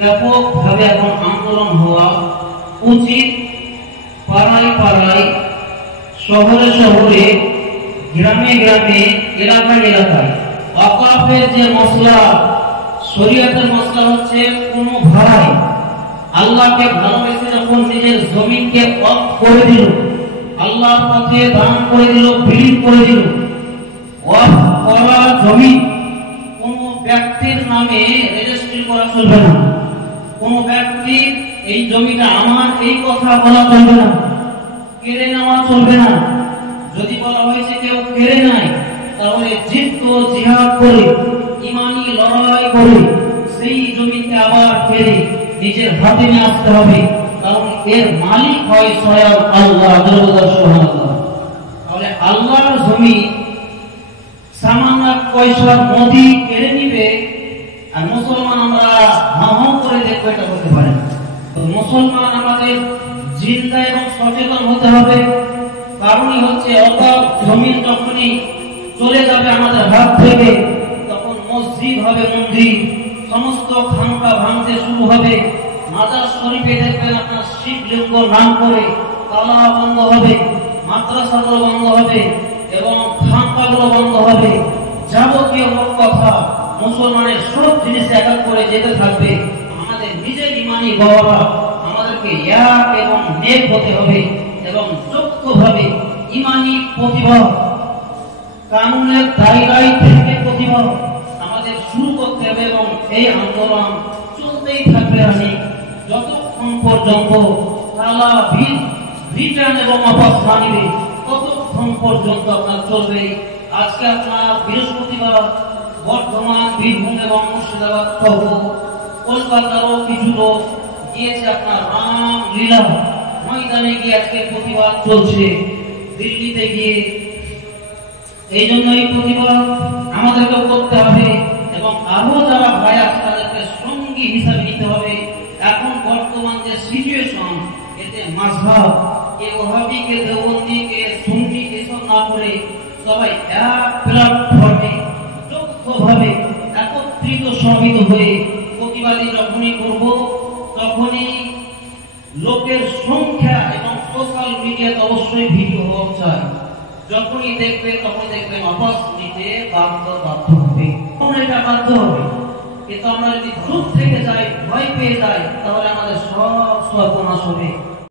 ব্যাপকভাবে এখন আন্দোলন হওয়া উচিত। পাড়ায় পাড়ায়, শহরে শহরে, গ্রামে গ্রামে, এলাকায় এলাকায় ওয়াকফের যে মসলা, শরীয়তের মসলা হচ্ছে কোন ভাই আল্লাহকে ভালোবেসে যখন নিজের জমিনকে ওয়াকফ করে দিল, আল্লাহর পথে দান করে দিল, বিলীন করে দিল, ওয়াকফ করা জমি কোন ব্যক্তির নামে রেজিস্ট্রি করা চলবে না। কোন ব্যক্তি এই জমিটা আমার এই কথা বলা চলবে না, কেড়ে নেওয়া চলবে না। যদি বলা হয়েছে কেউ কেড়ে নেয়, তাহলে জিদ্দ জিহাদ করে, ইমানি লড়াই করে সেই জমিকে আবার ফেরে নিজের হাতে নিয়ে আসতে হবে, কারণ এর মালিক হয় স্বয়ং আল্লাহ। তাহলে আল্লাহর জমি সামান্য পয়সার মোদি কেড়ে নিবে আর মুসলমান আমরা হাহ করে দেখবো, এটা করতে পারে না। মুসলমান আমাদের জিন্দা এবং সচেতন হতে হবে। কারণই হচ্ছে অকাপ জমিন যখনই চলে যাবে আমাদের হাত থেকে, তখন মসজিদ হবে মন্দির, সমস্ত খানকা ভাঙতে শুরু হবে। মাজার শরীফে দেখবেন আপনার শিবলিঙ্গ নাম করে তালা বন্ধ হবে, মাদ্রাসাগুলো বন্ধ হবে এবং খানকাগুলো বন্ধ হবে। যাবতীয় কথা মুসলমানের সব জিনিস এক এক করে যেতে থাকবে। আমাদের নিজের ইমানি বাবা আমাদেরকে এক এবং নেক হতে হবে এবং যোগ্যভাবে ইমানি প্রতিভা কানুনের দায়রায় থেকে প্রতিভা আমাদের শুরু করতে হবে এবং এই আন্দোলন চলতেই থাকবে। আমি যতক্ষণ পর্যন্ত তালা রিটার্ন এবং অপাস মানিবে ততক্ষণ পর্যন্ত আপনার চলবে। আজকে আপনার বৃহস্পতিবার বর্ধমান, বীরভূম এবং মুর্শিদাবাদ সহ কলকাতারও কিছু লোক গিয়েছে আপনার রামলীলা ময়দানে গিয়ে আজকে প্রতিবাদ চলছে দিল্লিতে গিয়ে। এই জন্য এই প্রতিবাদ আমাদেরকে করতে হবে এবং আরো যারা ভাই আছে তাদেরকে সঙ্গী হিসাবে নিতে হবে। এখন বর্তমান যে সিচুয়েশন, এতে মাযহাব কে ওহাবি কে দেওবন্দি কে সুন্নি এসব না করে সবাই এক প্ল্যাটফর্মে যোগ্যভাবে একত্রিত সমিত হয়ে প্রতিবাদী যখনই করব, তখনই লোকের সংখ্যা এবং সোশ্যাল মিডিয়াতে অবশ্যই ভিডিও হওয়া চাই। যখনই দেখবেন তখন দেখবেন অপাস নিতে বাধ্য হবে, এটা বাধ্য হবে। কিন্তু আমরা যদি চুপ থেকে যাই, ভয় পেয়ে যাই, তাহলে আমাদের সব সর্বনাশ হবে।